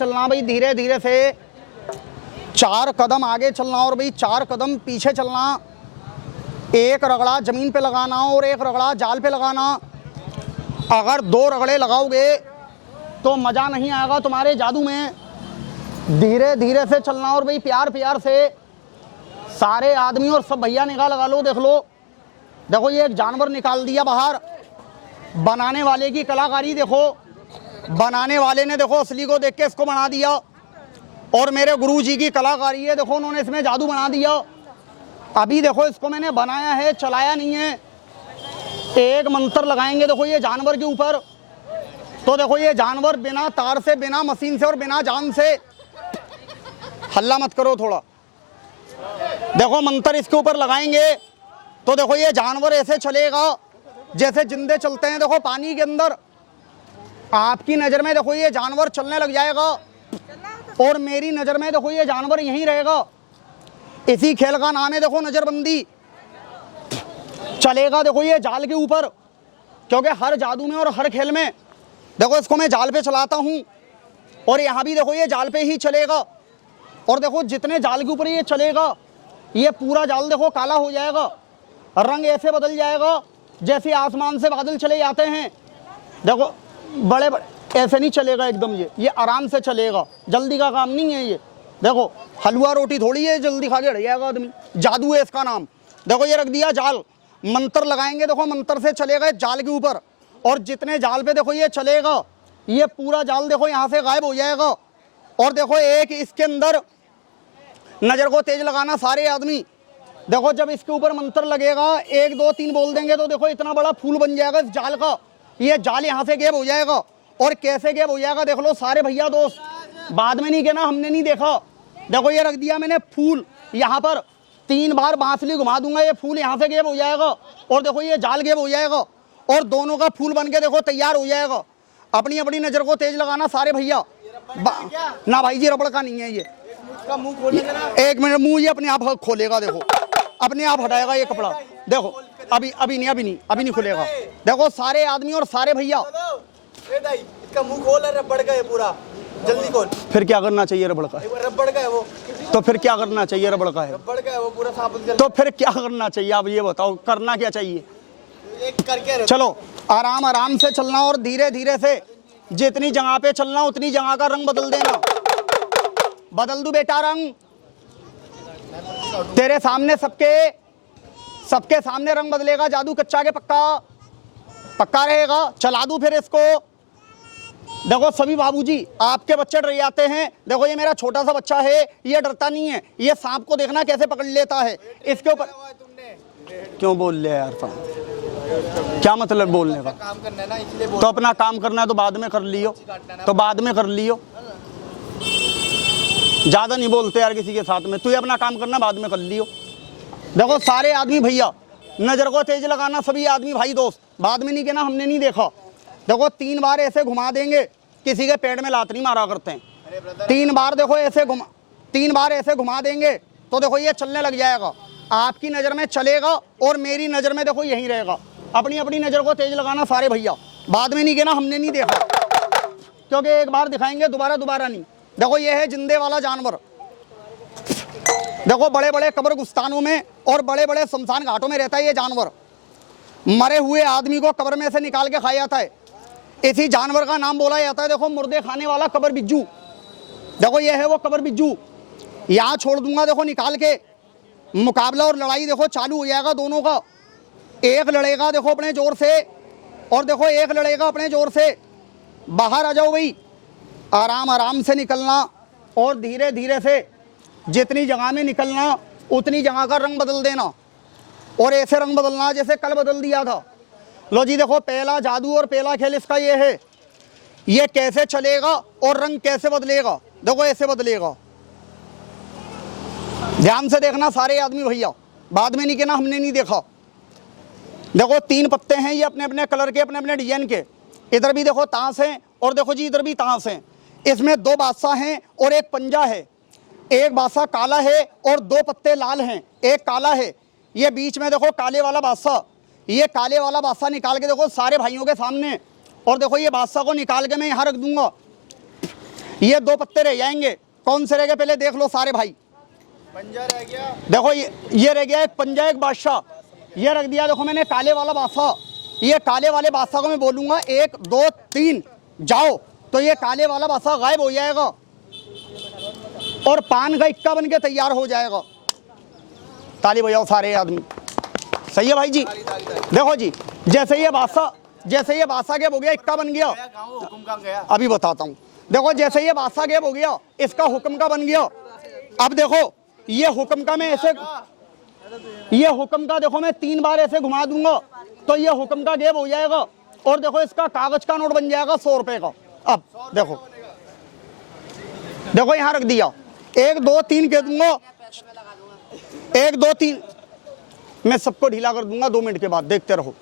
चलना भाई, धीरे धीरे से 4 कदम आगे चलना और भाई 4 कदम पीछे चलना। एक रगड़ा ज़मीन पे लगाना और एक रगड़ा जाल पे लगाना। अगर 2 रगड़े लगाओगे तो मज़ा नहीं आएगा तुम्हारे जादू में। धीरे धीरे से चलना और भाई प्यार प्यार से। सारे आदमी और सब भैया निगाह लगा लो, देख लो। देखो ये एक जानवर निकाल दिया बाहर। बनाने वाले की कलाकारी देखो, बनाने वाले ने देखो असली को देख के इसको बना दिया। और मेरे गुरु जी की कलाकारी है, देखो उन्होंने इसमें जादू बना दिया। अभी देखो इसको मैंने बनाया है, चलाया नहीं है। एक मंत्र लगाएंगे देखो ये जानवर के ऊपर, तो देखो ये जानवर बिना तार से, बिना मशीन से और बिना जान से, हल्ला मत करो थोड़ा, देखो मंत्र इसके ऊपर लगाएंगे तो देखो ये जानवर ऐसे चलेगा जैसे जिंदे चलते हैं। देखो पानी के अंदर आपकी नज़र में देखो ये जानवर चलने लग जाएगा और मेरी नज़र में देखो ये जानवर यहीं रहेगा। इसी खेल का नाम है देखो नज़रबंदी। चलेगा देखो ये जाल के ऊपर, क्योंकि हर जादू में और हर खेल में देखो इसको मैं जाल पे चलाता हूँ और यहाँ भी देखो ये जाल पे ही चलेगा। और देखो जितने जाल के ऊपर ये चलेगा ये पूरा जाल देखो काला हो जाएगा, रंग ऐसे बदल जाएगा जैसे आसमान से बादल चले जाते हैं। देखो बड़े बड़े ऐसे नहीं चलेगा एकदम, ये आराम से चलेगा, जल्दी का काम नहीं है ये। देखो हलवा रोटी थोड़ी है जल्दी खा के हट जाएगा आदमी, जादू है इसका नाम। देखो ये रख दिया जाल, मंत्र लगाएंगे देखो मंत्र से चलेगा जाल के ऊपर और जितने जाल पे देखो ये चलेगा ये पूरा जाल देखो यहाँ से गायब हो जाएगा। और देखो एक इसके अंदर नज़र को तेज लगाना सारे आदमी। देखो जब इसके ऊपर मंत्र लगेगा 1 2 3 बोल देंगे तो देखो इतना बड़ा फूल बन जाएगा इस जाल का। ये जाल यहाँ से गैब हो जाएगा। और कैसे गैब हो जाएगा देख लो सारे भैया दोस्त, बाद में नहीं कहना हमने नहीं देखा। देखो ये रख दिया मैंने फूल यहाँ पर, 3 बार बांसुरी घुमा दूंगा ये फूल यहाँ से गैब हो जाएगा और देखो ये जाल गैब हो जाएगा और दोनों का फूल बन के देखो तैयार हो जाएगा। अपनी अपनी नज़र को तेज लगाना सारे भैया। ना भाई जी रबड़ का नहीं है ये, एक मिनट मुंह ये अपने आप खोलेगा, देखो अपने आप हटाएगा ये कपड़ा। देखो अभी नहीं खुलेगा। देखो सारे आदमी और सारे भैया इसका मुंह खोल, रबड़ का है पूरा, जल्दी खोल। फिर क्या करना चाहिए रबड़ का? रबड़ का है वो। तो फिर क्या करना चाहिए? रबड़ का है, रबड़ का है वो पूरा साबुत। तो फिर क्या करना चाहिए आप ये बताओ, करना क्या चाहिए? एक करके चलो आराम आराम से चलना और धीरे धीरे से जितनी जगह पे चलना उतनी जगह का रंग बदल देना। बदल दूं बेटा रंग? तेरे सामने सबके सामने रंग बदलेगा। जादू कच्चा के पक्का रहेगा। चला दूं फिर इसको? देखो सभी बाबूजी आपके बच्चे डर जाते हैं। देखो ये मेरा छोटा सा बच्चा है, ये डरता नहीं है। ये सांप को देखना कैसे पकड़ लेता है। इसके ऊपर क्यों बोल ले यार? क्या मतलब बोलने का? काम करना है ना इसलिए। तो अपना काम करना है तो बाद में कर लियो, तो बाद में कर लियो। ज्यादा नहीं बोलते यार किसी के साथ में। तू अपना काम करना बाद में कर लियो। देखो सारे आदमी भैया नजर को तेज लगाना, सभी आदमी भाई दोस्त, बाद में नहीं कहना हमने नहीं देखा। देखो 3 बार ऐसे घुमा देंगे, किसी के पेट में लात नहीं मारा करते हैं। 3 बार देखो ऐसे 3 बार ऐसे घुमा देंगे तो देखो ये चलने लग जाएगा। आपकी नज़र में चलेगा और मेरी नज़र में देखो यहीं रहेगा। अपनी अपनी नज़र को तेज लगाना सारे भैया, बाद में नहीं कहना हमने नहीं देखा, क्योंकि एक बार दिखाएंगे दोबारा नहीं। देखो ये है जिंदे वाला जानवर। देखो बड़े बड़े कब्रिस्तानों में और बड़े बड़े शमशान घाटों में रहता है ये जानवर। मरे हुए आदमी को कब्र में से निकाल के खाया जाता है। इसी जानवर का नाम बोला जाता है देखो मुर्दे खाने वाला कब्र बिज्जू। देखो ये है वो कब्र बिज्जू। यहाँ छोड़ दूंगा देखो निकाल के, मुकाबला और लड़ाई देखो चालू हो जाएगा दोनों का। एक लड़ेगा देखो अपने जोर से और देखो एक लड़ेगा अपने जोर से। बाहर आ जाओ भाई, आराम आराम से निकलना और धीरे धीरे से जितनी जगह में निकलना उतनी जगह का रंग बदल देना। और ऐसे रंग बदलना जैसे कल बदल दिया था। लो जी देखो पहला जादू और पहला खेल इसका ये है। ये कैसे चलेगा और रंग कैसे बदलेगा, देखो ऐसे बदलेगा। ध्यान से देखना सारे आदमी भैया, बाद में नहीं कहना हमने नहीं देखा। देखो 3 पत्ते हैं ये अपने अपने कलर के, अपने अपने डिजाइन के। इधर भी देखो ताश हैं और देखो जी इधर भी ताश हैं। इसमें 2 बादशाह हैं और एक पंजा है। एक बादशाह काला है और 2 पत्ते लाल हैं, एक काला है। ये बीच में देखो काले वाला बादशाह, ये काले वाला बादशाह निकाल के देखो सारे भाइयों के सामने। और देखो ये बादशाह को निकाल के मैं यहाँ रख दूंगा। ये 2 पत्ते रह जाएंगे। कौन से रह गए पहले देख लो सारे भाई। पंजा रह गया। देखो ये रह गया एक पंजा, एक बादशाह। ये रख दिया देखो मैंने काले वाला बादशाह। ये काले वाले बादशाह को मैं बोलूंगा 1 2 3 जाओ, तो ये काले वाला बादशाह गायब हो जाएगा और पान का इक्का बन के तैयार हो जाएगा। ताली बजाओ सारे आदमी। सही है भाई जी। देखो जी, जैसे ये बादशाह गेब हो गया, इक्का बन गया। हुक्म का गया। अभी बताता हूँ। देखो जैसे ये बादशाह गेब हो गया, इसका हुक्म का बन गया। अब देखो ये हुक्म का मैं ऐसे, ये हुक्म का देखो मैं 3 बार ऐसे घुमा दूंगा तो ये हुक्म का गेब हो जाएगा। और देखो इसका कागज का नोट बन जाएगा 100 रुपए का। अब देखो यहां रख दिया, 1 2 3 कह दूंगा, 1 2 3 मैं सबको ढीला कर दूंगा 2 मिनट के बाद, देखते रहो।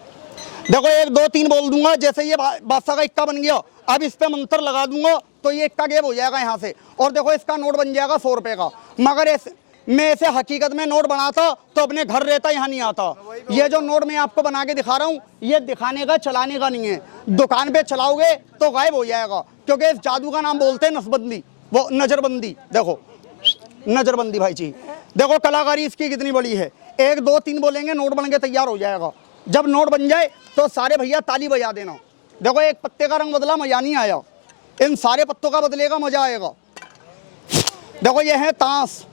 देखो 1 2 3 बोल दूंगा, जैसे ये बादशाह का इक्का बन गया, अब इस पे मंत्र लगा दूंगा तो ये इक्का गेब हो जाएगा यहाँ से। और देखो इसका नोट बन जाएगा 100 रुपए का। मगर मैं ऐसे हकीकत में नोट बनाता तो अपने घर रहता, यहाँ नहीं आता। ये जो नोट मैं आपको बना के दिखा रहा हूँ, ये दिखाने का चलाने का नहीं है। दुकान पे चलाओगे तो गायब हो जाएगा, क्योंकि इस जादू का नाम बोलते हैं नसबंदी, वो नजरबंदी। देखो नजरबंदी भाई जी, देखो कलाकारी इसकी कितनी बड़ी है। 1 2 3 बोलेंगे, नोट बन के तैयार हो जाएगा। जब नोट बन जाए तो सारे भैया ताली बजा देना। देखो एक पत्ते का रंग बदला, मजा नहीं आया, इन सारे पत्तों का बदलेगा, मजा आएगा। देखो ये है ताश,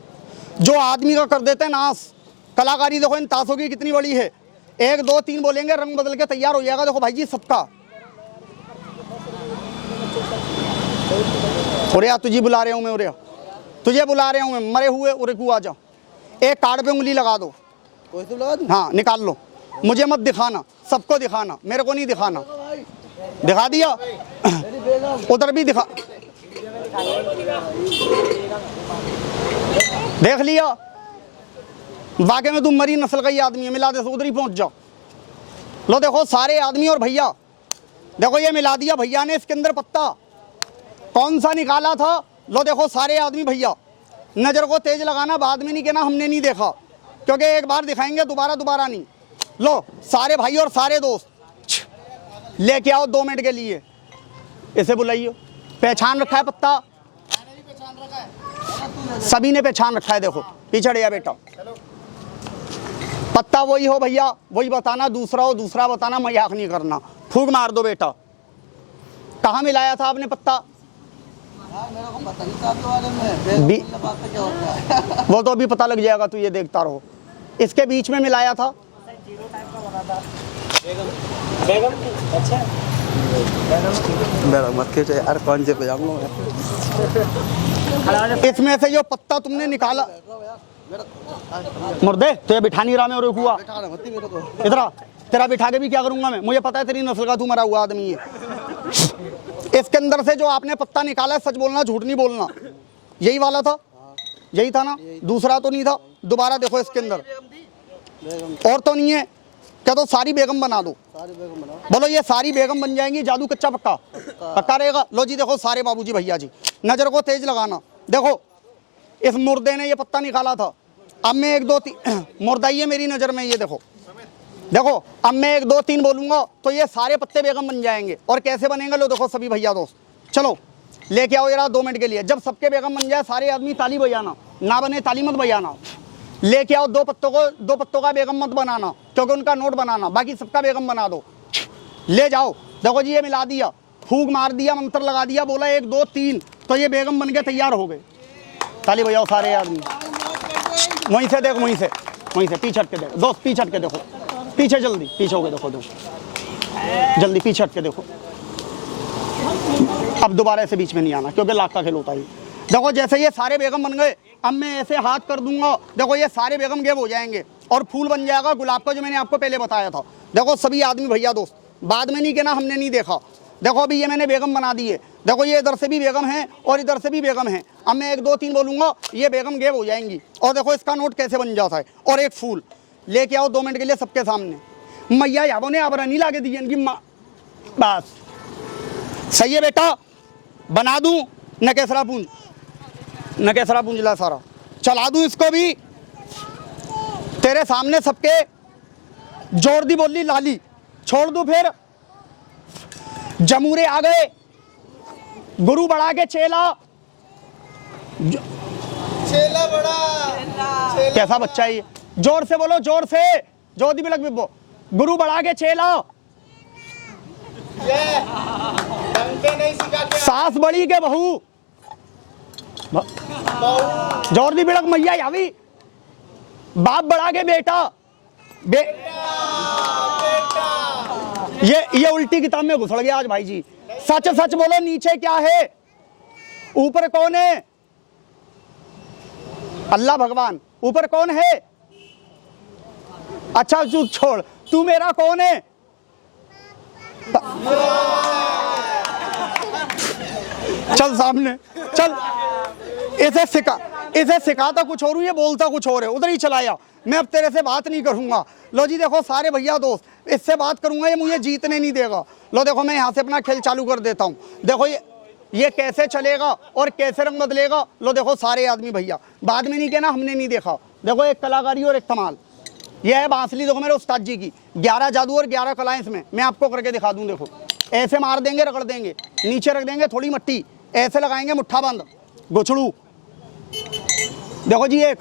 जो आदमी का कर देते हैं नाश। कलाकारी देखो इन ताशों की कितनी बड़ी है। 1 2 3 बोलेंगे, रंग बदल के तैयार हो जाएगा। देखो भाई जी सबका। उरे तुझे बुला रहा हूँ मैं, उरे तुझे बुला रहा हूँ मैं, मरे हुए उरे को आ जा। एक कार्ड पे उंगली लगा दो, कोई तो लगा दूं? हाँ निकाल लो। मुझे मत दिखाना, सबको दिखाना, मेरे को नहीं दिखाना। दिखा दिया, उधर भी दिखा, देख लिया। वाकई में तुम मरी नस्ल का ही आदमी है, मिला दे, उधर ही पहुंच जाओ। लो देखो सारे आदमी और भैया, देखो ये मिला दिया भैया ने इसके अंदर पत्ता। कौन सा निकाला था? लो देखो सारे आदमी भैया, नजर को तेज लगाना, बाद में नहीं कहना हमने नहीं देखा, क्योंकि एक बार दिखाएंगे दोबारा नहीं। लो सारे भाई और सारे दोस्त लेके आओ 2 मिनट के लिए, इसे बुलाइए। पहचान रखा है पत्ता, सभी ने पहचान रखा है। देखो पीछे गया बेटा, पत्ता वही हो भैया, वही बताना, दूसरा हो दूसरा बताना, मजाक नहीं करना। फूंक मार दो बेटा। कहाँ मिलाया था आपने पत्ता? मेरे को पता नहीं था आपके बारे में, क्या होता है। वो तो अभी पता लग जाएगा, तू ये देखता रहो। इसके बीच में मिलाया था बेगम। अच्छा बेगम मत खींचो यार, कौन से पे जाऊंगा। इसमें से जो पत्ता तुमने निकाला, मुर्दे तो ये बिठा नहीं रहा मैं, और हुआ इधर तेरा बिठा के भी क्या करूंगा मैं, मुझे पता है तेरी नस्ल का तू मरा हुआ आदमी है। इसके अंदर से जो आपने पत्ता निकाला है, सच बोलना झूठ नहीं बोलना, यही वाला था, यही था ना, दूसरा तो नहीं था। दोबारा देखो इसके अंदर और तो नहीं है क्या? तो सारी बेगम बना दो, बोलो ये सारी बेगम बन जाएंगी। जादू कच्चा पक्का पक्का रहेगा। लो जी देखो सारे बाबूजी भैया जी, नजर को तेज लगाना। देखो इस मुर्दे ने ये पत्ता निकाला था। अब मैं 1 2 3 मुर्दा ही है मेरी नजर में, ये देखो देखो। अब मैं 1 2 3 बोलूंगा तो ये सारे पत्ते बेगम बन जाएंगे। और कैसे बनेंगे? लो देखो सभी भैया दोस्त, चलो लेके आओ जरा 2 मिनट के लिए। जब सबके बेगम बन जाए सारे आदमी ताली बजाना, ना बने ताली मत बजाना। लेके आओ 2 पत्तों का बेगम मत बनाना, क्योंकि उनका नोट बनाना, बाकी सबका बेगम बना दो। ले जाओ। देखो जी ये मिला दिया, फूंक मार दिया, मंत्र लगा दिया, बोला 1 2 3 तो ये बेगम बन के तैयार हो गए। ताली बजाओ सारे आदमी। वहीं से देख, वहीं से पीछे हट के देखो दोस्त, पीछे हट के देखो, पीछे जल्दी पीछे हो गए, देखो दोस्त जल्दी पीछे हट के देखो। अब दोबारा से बीच में नहीं आना, क्योंकि लाख का खेल होता है। देखो जैसे ये सारे बेगम बन गए, अब मैं ऐसे हाथ कर दूंगा, देखो ये सारे बेगम गेब हो जाएंगे और फूल बन जाएगा गुलाब का, जो मैंने आपको पहले बताया था। देखो सभी आदमी भैया दोस्त, बाद में नहीं कहना हमने नहीं देखा। देखो अभी ये मैंने बेगम बना दी है। देखो ये इधर से भी बेगम है और इधर से भी बेगम है। अब मैं 1 2 3 बोलूंगा, ये बेगम गेब हो जाएंगी। और देखो इसका नोट कैसे बन जाता है। और एक फूल लेके आओ 2 मिनट के लिए सबके सामने। मैया याबों ने आबरा नहीं लाके दी इनकी माँ, बस सही है बेटा। बना दूं नकेसरा पूंजला सारा, चला दूं इसको भी तेरे सामने सबके। जोर दी बोली लाली, छोड़ दूं फिर। जमूरे आ गए, गुरु बढ़ा के चेला, छेला बड़ा कैसा बच्चा है ये? जोर से बोलो, जोर से। जोदी भी लग बिब्बो। गुरु बढ़ा के छेला। ये डंके नहीं सिखा के सास बड़ी के बहू। जोर दी बिड़क मैया यावी। बाप बढ़ा के बेटा। ये उल्टी किताब में घुसड़ गया आज भाई जी। सच सच बोलो, नीचे क्या है, ऊपर कौन है? अल्लाह भगवान। ऊपर कौन है? अच्छा तू छोड़, तू मेरा कौन है? चल सामने चल। इसे सिखाता कुछ और, ये बोलता कुछ और है। उधर ही चलाया। मैं अब तेरे से बात नहीं करूंगा। लो जी देखो सारे भैया दोस्त, इससे बात करूंगा ये मुझे जीतने नहीं देगा। लो देखो मैं यहाँ से अपना खेल चालू कर देता हूँ। देखो ये कैसे चलेगा और कैसे रंग बदलेगा। लो देखो सारे आदमी भैया, बाद में नहीं कहना हमने नहीं देखा। देखो एक कलाकारी और एक कमाल। यह है बांसुरी, देखो मेरे उस्ताद जी की। 11 जादू और 11 कलाएं इसमें मैं आपको करके दिखा दूं। देखो ऐसे मार देंगे, रगड़ देंगे, नीचे रख देंगे थोड़ी मट्टी, ऐसे लगाएंगे मुट्ठा बंद, गुछड़ू। देखो जी एक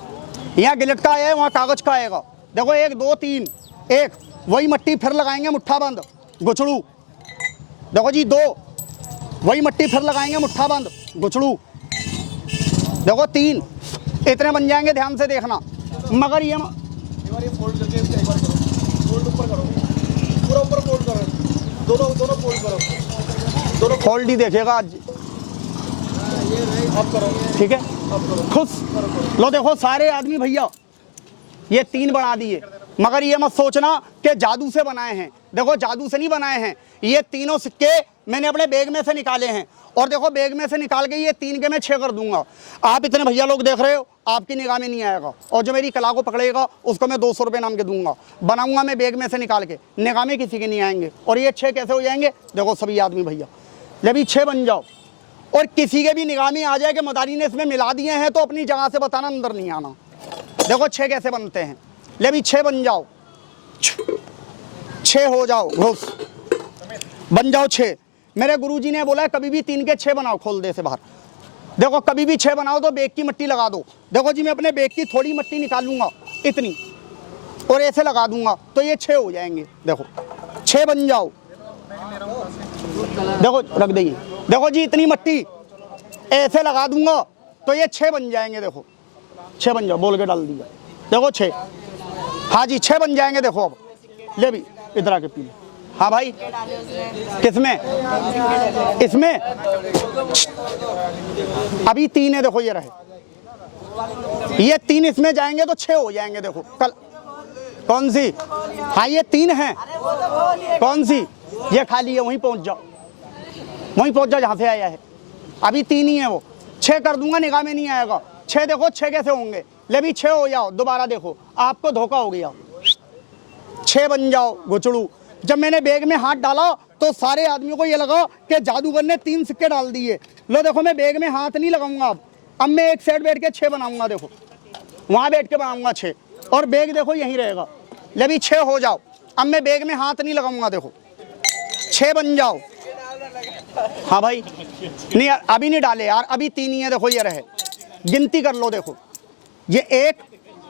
यहाँ गिलट का है, वहाँ कागज का आएगा। देखो 1 2 3, एक वही मट्टी फिर लगाएंगे मुट्ठा बंद, गुछड़ू। देखो जी 2, वही मट्टी फिर लगाएंगे मुट्ठा बंद, गुछड़ू। देखो 3, इतने बन जाएंगे, ध्यान से देखना। मगर ये फोल्ड करके एक बार करो, फोल्ड ऊपर करो, पूरा ऊपर फोल्ड करो, दोनों फोल्ड करो, दोनों फोल्ड ही देखेगा आज। अब करो, ठीक है अब करो, खुश। लो देखो सारे आदमी भैया, ये 3 बना दिए। मगर ये मत सोचना कि जादू से बनाए हैं। देखो जादू से नहीं बनाए हैं। ये तीनों सिक्के मैंने अपने बैग में से निकाले हैं। और देखो बैग में से निकाल के ये 3 के मैं 6 कर दूंगा। आप इतने भैया लोग देख रहे हो, आपकी निगाह में नहीं आएगा। और जो मेरी कला को पकड़ेगा उसको मैं 200 रुपये नाम के दूंगा। बनाऊंगा मैं बैग में से निकाल के, निगाह में किसी के नहीं आएंगे। और ये 6 कैसे हो जाएंगे? देखो सभी आदमी भैया, जब 6 बन जाओ और किसी के भी निगाह में आ जाए कि मदारी ने इसमें मिला दिए हैं, तो अपनी जगह से बताना, अंदर नहीं आना। देखो 6 कैसे बनते हैं। ले भी 6 बन जाओ, 6 हो जाओ, घुस बन जाओ 6। मेरे गुरुजी ने बोला कभी भी 3 के 6 बनाओ, खोल दे से बाहर। देखो कभी भी 6 बनाओ तो बेग की मट्टी लगा दो। देखो जी मैं अपने बेग की थोड़ी मट्टी निकालूंगा इतनी, और ऐसे लगा दूंगा तो ये 6 हो जाएंगे। देखो 6 बन जाओ। देखो रख देंगे। देखो जी इतनी मट्टी ऐसे लगा दूंगा तो ये 6 बन जाएंगे। देखो 6 बन जाओ, बोल के डाल दिया। देखो 6, हाँ जी 6 बन जाएंगे। देखो अब ले भी इधर आके पी ले। हाँ भाई किसमें? इसमें अभी 3 है। देखो ये रहे, ये 3 इसमें जाएंगे तो 6 हो जाएंगे। देखो कल कौन सी? हाँ ये 3 है। कौन सी? ये खाली है, वहीं पहुंच जाओ, वहीं पहुंच जाओ जहां से आया है। अभी 3 ही है, वो 6 कर दूंगा, निगाह में नहीं आएगा। 6 देखो 6 कैसे होंगे। ले भी 6 हो जाओ। दोबारा देखो, आपको धोखा हो गया। 6 बन जाओ, गुचड़ू। जब मैंने बैग में हाथ डाला तो सारे आदमियों को ये लगा कि जादूगर ने 3 सिक्के डाल दिए। लो देखो मैं बैग में हाथ नहीं लगाऊंगा। अब मैं एक साइड बैठ के 6 बनाऊंगा। देखो वहां बैठ के बनाऊंगा 6, और बैग देखो यहीं रहेगा। ले भी 6 हो जाओ। अब मैं बैग में हाथ नहीं लगाऊंगा। देखो 6 बन जाओ। हाँ भाई नहीं यार, अभी नहीं डाले यार, अभी 3 ही है। देखो ये रहे, गिनती कर लो। देखो ये 1,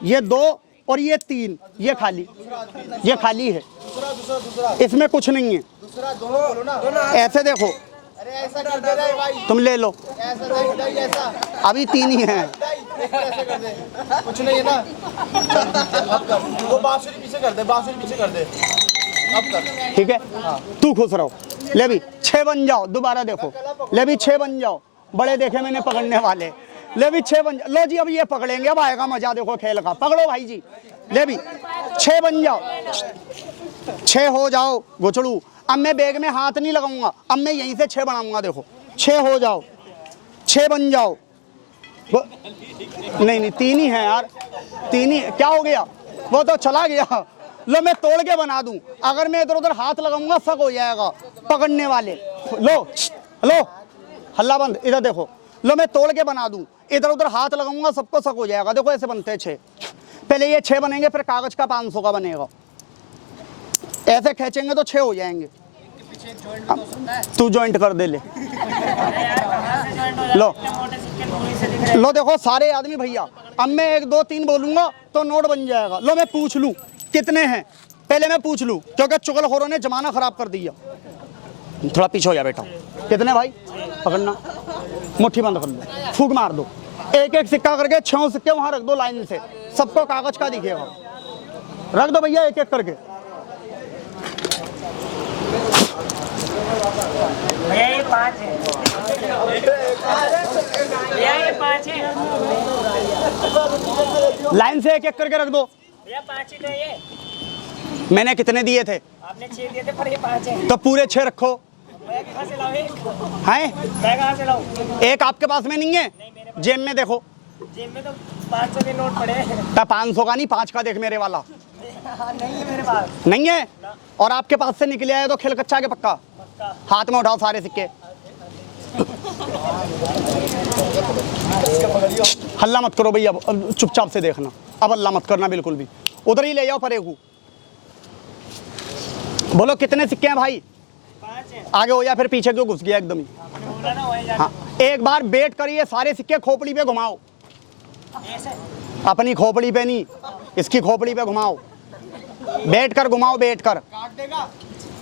ये 2 और ये 3, ये खाली है। इसमें कुछ नहीं है। ऐसे देखो, अरे ऐसा कर दे रहा है भाई, तुम ले लो। ऐसा अभी 3 ही है। ऐसे कर दे, कुछ नहीं है ना। अब कर, वो बांसुरी पीछे कर दे, बांसुरी पीछे कर दे। अब कर, ठीक है तू खुश रहो। ले भी 6 बन जाओ। दोबारा देखो, ले भी 6 बन जाओ। बड़े देखे मैंने पकड़ने वाले। ले भी 6 बन जाओ। लो जी अब ये पकड़ेंगे, अब आएगा मजा। देखो खेल का, पकड़ो भाई जी। ले भी 6 बन जाओ। 6 हो जाओ, गुचड़ू। अब मैं बैग में हाथ नहीं लगाऊंगा, अब मैं यहीं से 6 बनाऊंगा। देखो 6 हो जाओ, 6 बन जाओ। नहीं 3 ही है यार, 3 ही। क्या हो गया? वो तो चला गया। लो मैं तोड़ के बना दूं। अगर मैं इधर उधर हाथ लगाऊंगा शक हो जाएगा पकड़ने वाले। लो हल्ला बंद, इधर देखो। लो मैं तोड़ के बना दूं, इधर उधर हाथ लगाऊंगा सबको शक हो जाएगा। देखो ऐसे बनते हैं 6। पहले ये 6 बनेंगे, फिर कागज का 500 का बनेगा। ऐसे खींचेंगे तो 6 हो जाएंगे। तू ज्वाइंट कर दे ले। लो लो, देखो सारे आदमी भैया, अब मैं 1 2 3 बोलूंगा तो नोट बन जाएगा। लो मैं पूछ लूं कितने हैं, पहले मैं पूछ लूं, क्योंकि चुगलखोरों ने जमाना खराब कर दिया। थोड़ा पीछे हो जा बेटा। कितने भाई? पकड़ना, मुट्ठी बंद कर लो, फूक मार दो। एक एक सिक्का करके 6 सिक्के वहां रख दो लाइन से, सबको कागज का दिखेगा। रख दो भैया एक एक करके। भैया ये 5 है, भैया ये 5 है, लाइन से एक एक करके रख दो। भैया 5 ही तो है ये। मैंने कितने दिए थे? आपने 6 दिए थे पर ये 5 है। तो पूरे 6 रखो। मैं कहाँ से लाऊं? हैं? मैं कहाँ से लाऊं? एक आपके पास में नहीं है? जेब में देखो। जेब में तो 500 के नोट पड़े हैं। तो 500 का नहीं, 5 का देख मेरे वाला। नहीं है मेरे पास। नहीं है? और आपके पास से निकले आए तो खेल कच्चा के पक्का। हाथ में उठाओ सारे सिक्के। हल्ला मत करो भैया, अब चुपचाप से देखना। अब हल्ला मत करना बिल्कुल भी। उधर ही ले जाओ परेगू। बोलो कितने सिक्के हैं भाई? 5 है। आगे हो या फिर पीछे क्यों घुस गया एकदम ही? आपने बोला ना वही जाके। हाँ, एक बार बैठ कर ये सारे सिक्के खोपड़ी पे घुमाओ। ऐसे अपनी खोपड़ी पे नहीं, इसकी खोपड़ी पे घुमाओ। बैठ कर घुमाओ, बैठ कर।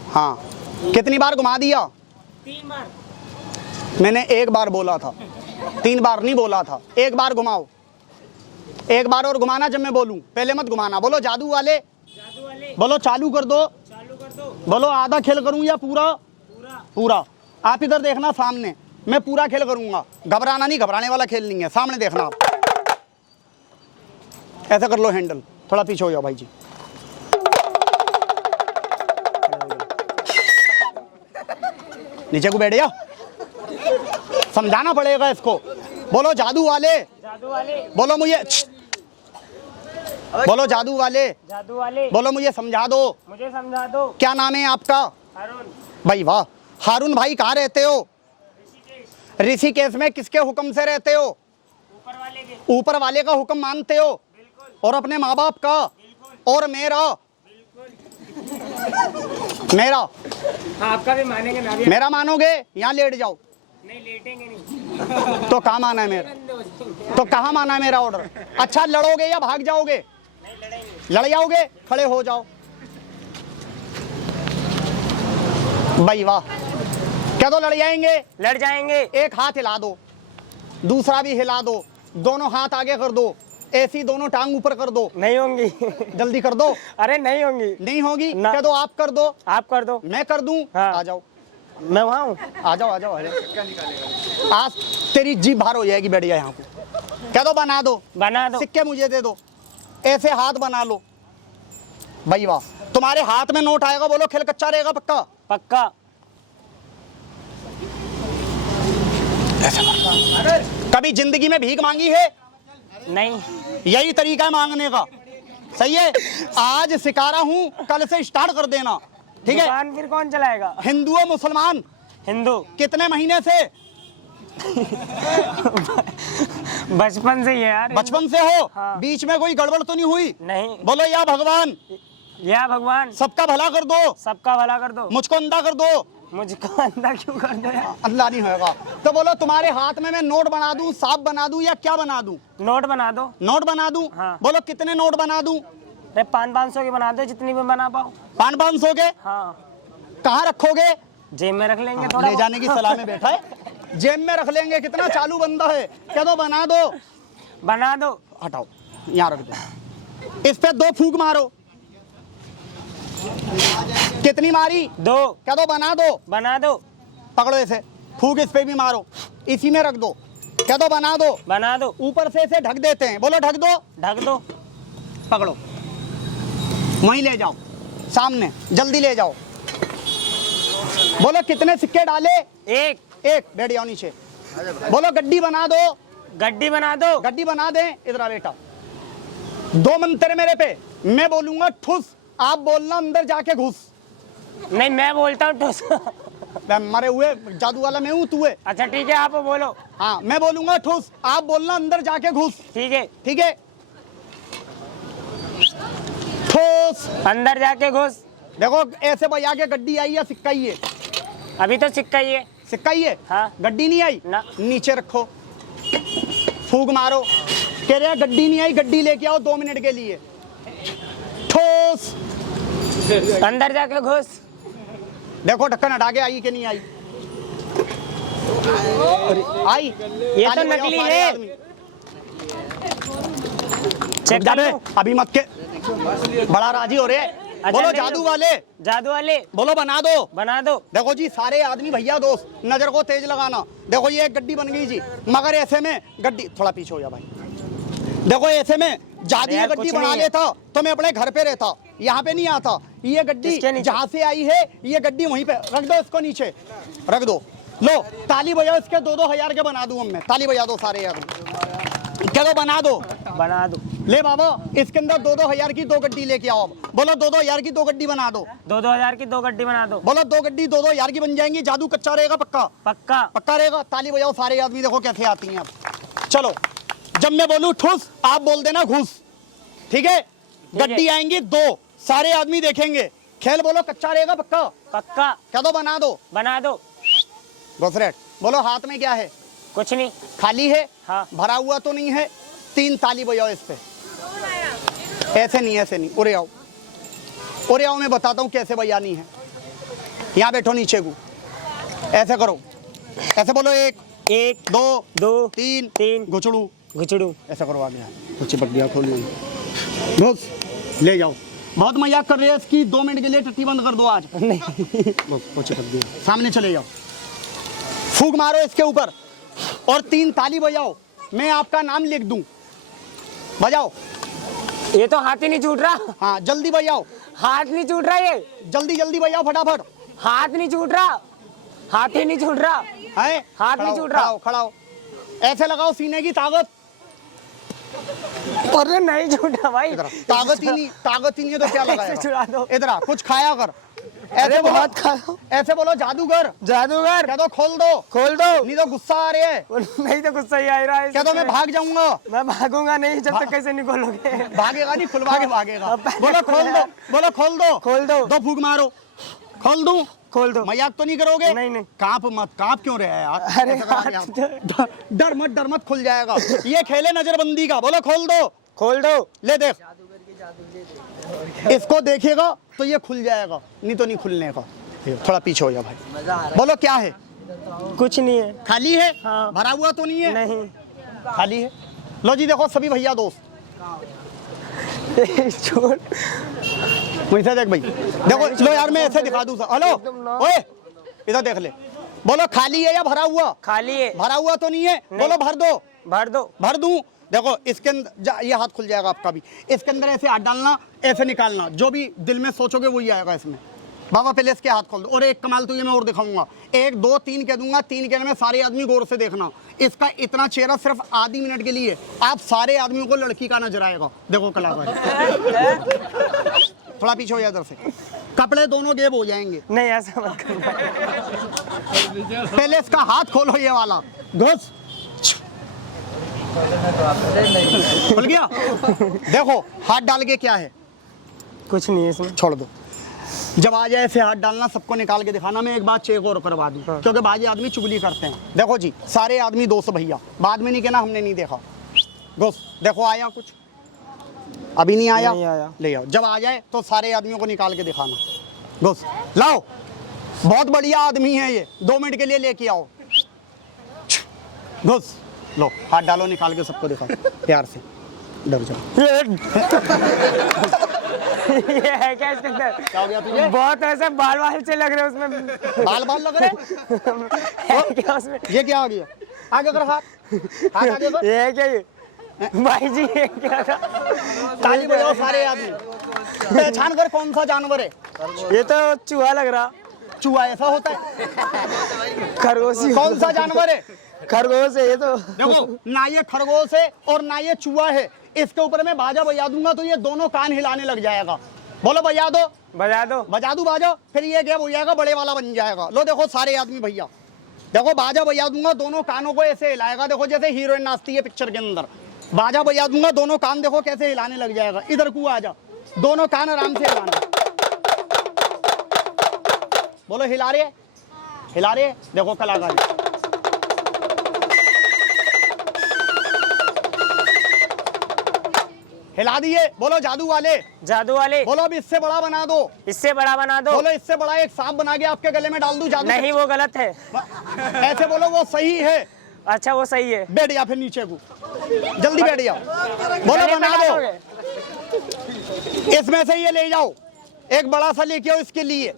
हाँ, कितनी बार घुमा दिया? 3 बार। मैंने 1 बार बोला था, 3 बार नहीं बोला था। 1 बार घुमाओ, 1 बार और घुमाना जब मैं बोलूं, पहले मत घुमाना। बोलो जादू वाले, जादू वाले बोलो चालू कर दो। चालू कर दो। बोलो आधा खेल करूं या पूरा? पूरा। पूरा। आप इधर देखना सामने, मैं पूरा खेल करूंगा। घबराना नहीं, घबराने वाला खेल नहीं है। सामने देखना आप। ऐसा कर लो हैंडल, थोड़ा पीछे हो जाओ भाई जी। नीचे को बैठ जा, समझाना पड़ेगा इसको। बोलो जादू वाले, जादू वाले, बोलो मुझे, बोलो जादू वाले, जादू वाले, बोलो मुझे समझा दो। मुझे समझा दो। क्या नाम है आपका? अरुण। भाई वाह। हारून भाई कहाँ रहते हो? ऋषिकेश में किसके हुक्म से रहते हो? ऊपर वाले के। ऊपर वाले का हुक्म मानते हो? बिल्कुल। और अपने माँ बाप का? और मेरा? मेरा? आपका भी मानेंगे ना? भी मेरा मानोगे? यहाँ लेट जाओ। नहीं, लेटेंगे नहीं। तो कहाँ माना है मेरा? तो कहाँ माना है मेरा ऑर्डर? अच्छा, लड़ोगे या भाग जाओगे? नहीं लड़ेंगे। लड़ जाओगे? खड़े हो जाओ। भाई वाह। क्या तो लड़ जाएंगे? लड़ जाएंगे। एक हाथ हिला दो, दूसरा भी हिला दो, दोनों हाथ आगे कर दो, ऐसी दोनों टांग ऊपर कर दो। नहीं होंगी। जल्दी कर दो। अरे नहीं होंगी। नहीं होगी? ना। कह दो आप कर दो। आप कर दो। मैं कर दूं? हाँ। आ जाओ, मैं वहाँ हूँ। आ जाओ, आ जाओ, आ जाओ। आज तेरी जीभ बाहर हो जाएगी, बैठ जा यहाँ पे। कह दो बना दो, बना दो। सिक्के मुझे दे दो। ऐसे हाथ बना लो। भाई वाह। तुम्हारे हाथ में नोट आएगा, बोलो खेल कच्चा रहेगा पक्का? पक्का। कभी जिंदगी में भीख मांगी है? नहीं। यही तरीका है मांगने का। सही है। आज सिखा रहा हूं, कल से स्टार्ट कर देना, ठीक है? दुकान फिर कौन चलाएगा? हिंदू और मुसलमान? हिंदू। कितने महीने से? बचपन से ही है यार। बचपन से हो? हाँ। बीच में कोई गड़बड़ तो नहीं हुई? नहीं। बोलो या भगवान या भगवान सबका भला कर दो, सबका भला कर दो। मुझको अंधा कर दो। मुझको अंधा क्यों कर दो यार? अल्लाह नहीं होगा। तो बोलो तुम्हारे हाथ में मैं नोट बना दूं, सांप बना दूं या क्या बना दूं? नोट बना दो। नोट बना दूं? हाँ। बोलो कितने नोट बना दूं? अरे 500 की बना दो, जितनी भी बना पाओ। 500 के? हाँ। कहाँ रखोगे? जेब में रख लेंगे थोड़ा। ले जाने की सलाह में बैठा है। जेब में रख लेंगे? कितना चालू बंदा है। कह दो बना दो। बना दो। हटाओ, यहाँ रख दो। इस पे 2 फूंक मारो। कितनी मारी? 2। कह दो बना दो। बना दो। पकड़ो इसे, फूंक इस पे भी मारो, इसी में रख दो। कह दो बना दो। बना दो। ऊपर से इसे ढक देते हैं, बोलो ढक दो। ढक दो। पकड़ो, वहीं ले जाओ, सामने जल्दी ले जाओ। बोलो कितने सिक्के डाले? 1। एक। बैठ जाओ नीचे। बोलो गड्डी बना दो। गड्डी बना दो। गड्डी बना दें। इधर आ बेटा। 2 मंत्र मेरे पे, मैं बोलूंगा ठुस, आप बोलना अंदर जाके घुस। नहीं, मैं बोलता हूँ ठुस। मरे हुए जादू वाला मैं हूँ, तू है। अच्छा ठीक है, आप बोलो। हाँ, मैं बोलूंगा ठुस, आप बोलना अंदर जाके घुस। ठीक है। ठीक है? ठोस। अंदर जाके घुस। देखो ऐसे भैया के गड्डी आई है, सिक्का ही है। अभी तो सिक्का ही है। सिक्का ही है। हाँ। गड्डी नहीं आई ना। नीचे रखो, फूक मारो। कह रहे हैं गड्डी नहीं आई, गड्डी लेके आओ 2 मिनट के लिए। ठोस। अंदर जाके घुस। देखो ढक्कन हटा के आई कि नहीं आई? आई। ये तो ताली बजाओ नकली सारे है। आदमी। चेक कर लो। अभी मत के, बड़ा राजी हो रहे हैं। अच्छा, बोलो नहीं जादू लो। वाले, जादू वाले बोलो बना दो। बना दो। देखो जी सारे आदमी भैया दोस्त, नजर को तेज लगाना। देखो ये एक गड्डी बन गई जी, मगर ऐसे में गड्डी, थोड़ा पीछे हो जा भाई। देखो ऐसे में जादू अरे यार, गड्डी कुछ बना नहीं है। लेता तो मैं अपने घर पे रहता, यहाँ पे नहीं आता। ये गड्डी किसके नीचे? जहाँ से आई है, ये गड्डी वहीं पे रख दो, इसको नीचे रख दो। लो ताली बजाओ, इसके 2-2 हजार के बना दूं मैं। ताली बजा दो सारे आदमी, क्या दो बना दो। बना दो। ले बाबा इसके अंदर 2-2 हजार की 2 गड्डी लेके आओ। अब बोलो 2-2 हजार की 2 गड्डी बना दो। 2-2 हजार की 2 गड्डी बना दो। बोलो 2 गड्डी 2-2 हजार की बन जाएंगी। जादू कच्चा रहेगा पक्का? पक्का। पक्का रहेगा। ताली बजाओ सारे आदमी, देखो कैसे आती हैं अब। चलो जब मैं बोलूं ठुस, आप बोल देना घुस, ठीक है? गड्डी आएंगी 2, सारे आदमी देखेंगे। खेल बोलो कच्चा रहेगा पक्का? पक्का। क्या दो बना दो। बना दो। घुसरेट बोलो हाथ में क्या है? कुछ नहीं। खाली है? हाँ। भरा हुआ तो नहीं है? 3 ताली बजाओ इस पे। ऐसे नहीं, ऐसे नहीं, उरे आओ, उरे आओ, मैं बताता हूँ कैसे बजानी है। यहाँ बैठो नीचे को, ऐसे करो, ऐसे बोलो 1 2 2 3 3 घुचड़ू, घुचड़ू। ऐसा करो आगे। तो चिपक गया, खोलिए, घुस, ले जाओ। बहुत मजाक कर रहे हैं इसकी, 2 मिनट के लिए टट्टी बंद कर दो आज। नहीं। वो चिपक गया, सामने चले जाओ, फूक मारो इसके ऊपर और 3 ताली बजाओ। मैं आपका नाम लिख दूं, बजाओ। ये तो हाथ ही नहीं छूट रहा। हाँ जल्दी बजाओ, हाथ नहीं छूट रहा ये। जल्दी जल्दी बजाओ फटाफट। हाथ नहीं छूट रहा। हाथ ही नहीं छूट रहा। है हाथ नहीं छूट रहा। खड़ाओ, खड़ाओ, ऐसे लगाओ सीने की ताकत। अरे नहीं छूटा भाई। इधर आ, ताकत ही नहीं है तो क्या ऐसे छुड़ा दो। लगाएगा? इधर आ, कुछ खाया कर। अरे ऐसे बोलो, बहुत खाया। ऐसे बोलो जादूगर। जादूगर। क्या दो खोल दो, खोल दो। नहीं तो गुस्सा आ रहा है। नहीं तो गुस्सा ही आ रहा है। क्या दो मैं भाग जाऊंगा? मैं भागूंगा नहीं जब तक कैसे नहीं खोलोगे। भागेगा नहीं, खुलवा के भागेगा। अब पहले बोलो खोल दो, बोलो खोल दो, खोल दो। 2 फूक मारो। खोल दूं? खोल दो। मजाक तो नहीं करोगे? नहीं, नहीं। कांप मत, कांप क्यों रहे हैं यार? अरे ऐसा करोगे आप? डर मत, खुल जाएगा। ये खेले नजरबंदी का। बोलो खोल दो। खोल दो। ले देख, इसको देखेगा तो ये खुल जाएगा, नहीं तो नहीं खुलने का। थोड़ा पीछे हो जा भाई। बोलो क्या है? कुछ नहीं है। खाली है? हाँ। भरा हुआ तो नहीं है? नहीं। खाली है। लो जी देखो सभी भैया दोस्त, छोड़। वैसे देख भाई, देखो लो यार मैं ऐसे दिखा दूं। हेलो ओए, इधर देख ले। बोलो खाली है या भरा हुआ? खाली है। भरा हुआ तो नहीं है? बोलो भर दो। भर दो। भर दूं? देखो इसके अंदर ये हाथ खुल जाएगा आपका भी। इसके अंदर ऐसे हाथ डालना, ऐसे निकालना, जो भी दिल में सोचोगे वही आएगा इसमें। बाबा पहले इसके हाथ खोल दो। और एक कमाल तो ये मैं और दिखाऊंगा। 1 2 3 कह दूंगा, 3 कहने में सारे आदमी गौर से देखना। इसका इतना चेहरा सिर्फ आधी मिनट के लिए आप सारे आदमियों को लड़की का नजर आएगा। देखो कलाकार, थोड़ा पीछे हो जाए इधर से, कपड़े दोनों गेब हो जाएंगे। नहीं ऐसा मत करना। पहले इसका हाथ खोलो, ये वाला घुस, खुल गया। देखो हाथ डाल के क्या है? कुछ नहीं है इसमें। छोड़ दो। जब आ जाए ऐसे हाथ डालना, सबको निकाल के दिखाना। मैं एक बात चेक और करवा दूं, क्योंकि बाजी आदमी चुगली करते हैं। देखो जी सारे आदमी 200 भैया, बाद में नहीं कहना हमने नहीं देखा। घुस, देखो आया कुछ? अभी नहीं आया? नहीं आया। ले आओ। जब आ जाए तो सारे आदमियों को निकाल के दिखाना। घुस, लाओ। बहुत बढ़िया आदमी है ये, 2 मिनट के लिए लेके आओ। घुस, लो हाथ डालो, निकाल के सबको दिखाओ प्यार से। डर जाओ। ये है क्या इसके अंदर? क्या हो गया तुझे? बहुत ऐसे बाल बाल से लग रहे हैं उसमें। बाल लग रहे? है क्या उसमें? ये क्या आ गया? आगे कर हाथ, हाथ आगे कर। ये है क्या ये? भाई जी ये क्या था? ताली बजाओ सारे आदमी। पहचान कर कौन सा जानवर है? ये तो चूहा लग रहा। चूहा ऐसा होता है? खरगोश ही। कौन सा जानवर है? खरगोश है ये तो। देखो ना ये खरगोश है और ना ये चूहा है। इसके ऊपर मैं बाजा बजा दूंगा तो ये दोनों कान हिलाने लग जाएगा। बोलो बजा दो। बजा दो। बजा दूं बाजा, फिर ये क्या हो जाएगा? बड़े वाला बन जाएगा। लो देखो सारे आदमी भैया, देखो बाजा बजा दूंगा, दोनों कानों को ऐसे हिलाएगा। देखो जैसे हीरोइन नाचती है पिक्चर के अंदर। बाजा बजा दूंगा, दोनों कान देखो कैसे हिलाने लग जाएगा। इधर को आ जा, दोनों कान आराम से हिलाना। बोलो हिला रहे? हिला रहे हैं, देखो कलाकारी। हिला दिए, बोलो जादू वाले, जादू वाले, बोलो अब इससे बड़ा बना दो, इससे बड़ा बना दो। बोलो इससे बड़ा एक सांप बना के आपके गले में डाल दूं जादू नहीं, वो गलत है। ऐसे बोलो वो सही है। अच्छा, वो सही है। बैठ जा फिर नीचे को, जल्दी बैठ जा, बोलो गले बना में दो। डालोगे? इसमें से ये ले जाओ, एक बड़ा सा लेके आओ इसके लिए।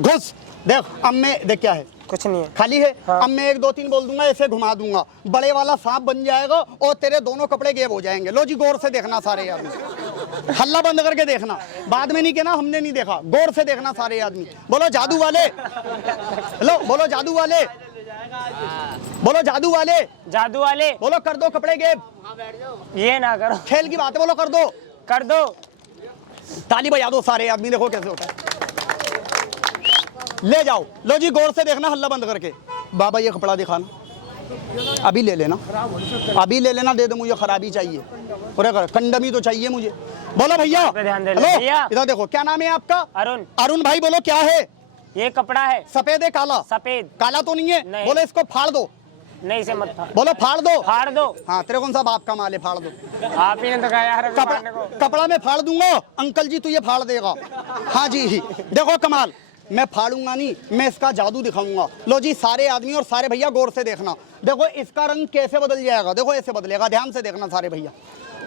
घुस, देख अब मैं, देख क्या है, कुछ नहीं है। खाली है। हाँ। अब मैं 1 2 3 बोल दूंगा, ऐसे घुमा दूंगा, बड़े वाला सांप बन जाएगा और तेरे दोनों कपड़े गेब हो जाएंगे। लो जी गौर से देखना सारे आदमी, हल्ला बंद करके देखना, बाद में नहीं कहना हमने नहीं देखा, गौर से देखना सारे आदमी। बोलो जादू वाले, लो बोलो जादू वाले, बोलो जादू वाले, जादू वाले, बोलो कर दो कपड़े गेब। ये ना करो। खेल की बात है, बोलो कर दो। कर दो। ताली बजा दो सारे आदमी, देखो कैसे होता है। ले जाओ, लो जी गौर से देखना, हल्ला बंद करके। बाबा ये कपड़ा दिखाना, अभी ले लेना, अभी ले लेना, दे दो, मुझे खराबी चाहिए, पूरे कंडमी तो चाहिए मुझे। बोलो भैया, पे ध्यान दे लो। हेलो, भैया। इधर देखो, क्या नाम है आपका? अरुण। अरुण भाई, बोलो क्या है? ये कपड़ा है। सफेद है काला? सफेद। काला तो नहीं है? नहीं। बोलो इसको फाड़ दो। नहीं से मत फाड़। बोलो फाड़ दो। फाड़ दो। हाँ, तेरे कौन सा बाप का माल है, फाड़ दो। आप ही ने तो कहा यार अभी फाड़ने को। कपड़ा मैं फाड़ दूंगा, अंकल जी तू ये फाड़ देगा। हाँ जी, देखो कमाल, मैं फाड़ूंगा नहीं, मैं इसका जादू दिखाऊंगा। लो जी सारे आदमी और सारे भैया गौर से देखना, देखो इसका रंग कैसे बदल जाएगा, देखो ऐसे बदलेगा, ध्यान से देखना सारे भैया।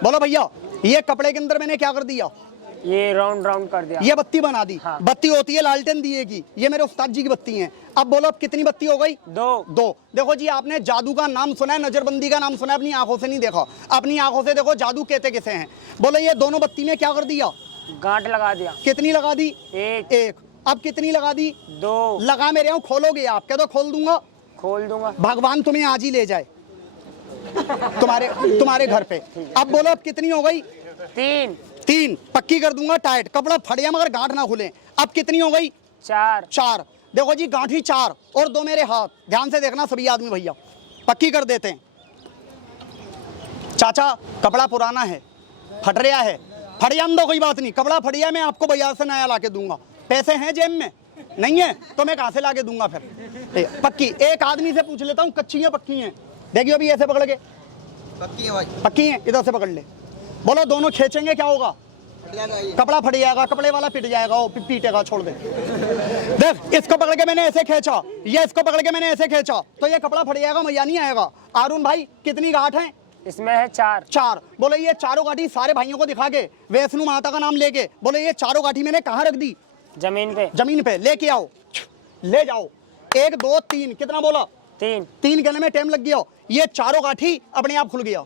बोलो भैया, ये कपड़े के अंदर मैंने क्या कर दिया? ये राउंड राउंड कर दिया। ये बत्ती बना दी। हाँ। बत्ती होती है लालटेन दिए की, ये मेरे उस्ताद जी की बत्ती है। अब बोलो अब कितनी बत्ती हो गई? 2। 2। देखो जी, आपने जादू का नाम सुना है, नजरबंदी का नाम सुना है, अपनी आंखों से नहीं देखा। अपनी आंखों से देखो जादू कहते किसे हैं। बोलो ये दोनों बत्ती में क्या कर दिया? गांठ लगा दिया। कितनी लगा दी? 1। 1। अब कितनी लगा दी? 2। लगा मेरे यहाँ, खोलोगे आप? क्या तो खोल दूंगा, खोल दूंगा। भगवान तुम्हें आज ही ले जाए तुम्हारे घर पे। अब बोलो अब कितनी हो गई? 3। 3। पक्की कर दूंगा टाइट, कपड़ा फटिया मगर गांठ ना खुले। अब कितनी हो गई? 4। 4। देखो जी गांठी 4 और 2 मेरे हाथ, ध्यान से देखना सभी आदमी भैया, पक्की कर देते हैं। चाचा कपड़ा पुराना है, फट रहा है, फट जान दो, कोई बात नहीं, कपड़ा फट गया, मैं आपको बाजार से नया ला के दूंगा। पैसे हैं जेब में? नहीं है तो मैं कहाँ से ला के दूंगा फिर? पक्की। एक आदमी से पूछ लेता हूँ, कच्ची है पक्की है? देखियो अभी ऐसे पकड़ के, पक्की है भाई, पक्की है, इधर से पकड़ ले। बोलो दोनों खींचेंगे क्या होगा? कपड़ा फट जाएगा, कपड़े वाला पिट जाएगा, वो पीटेगा, छोड़ दे। देख इसको पकड़ के मैंने ऐसे खींचा, ये इसको पकड़ के मैंने ऐसे खींचा, तो ये कपड़ा फट जाएगा, मजा नहीं आएगा। अरुण भाई कितनी गांठ है? इसमें है 4। 4। बोले ये चारों गांठी सारे भाइयों को दिखा के, वैष्णो माता का नाम लेके, बोले ये चारों गांठी मैंने कहाँ रख दी? जमीन पे। जमीन पे। लेके आओ, ले जाओ। 1 2 3, कितना बोला? 3। 3 कहने में टाइम लग गया, ये चारों गांठी अपने आप खुल गया।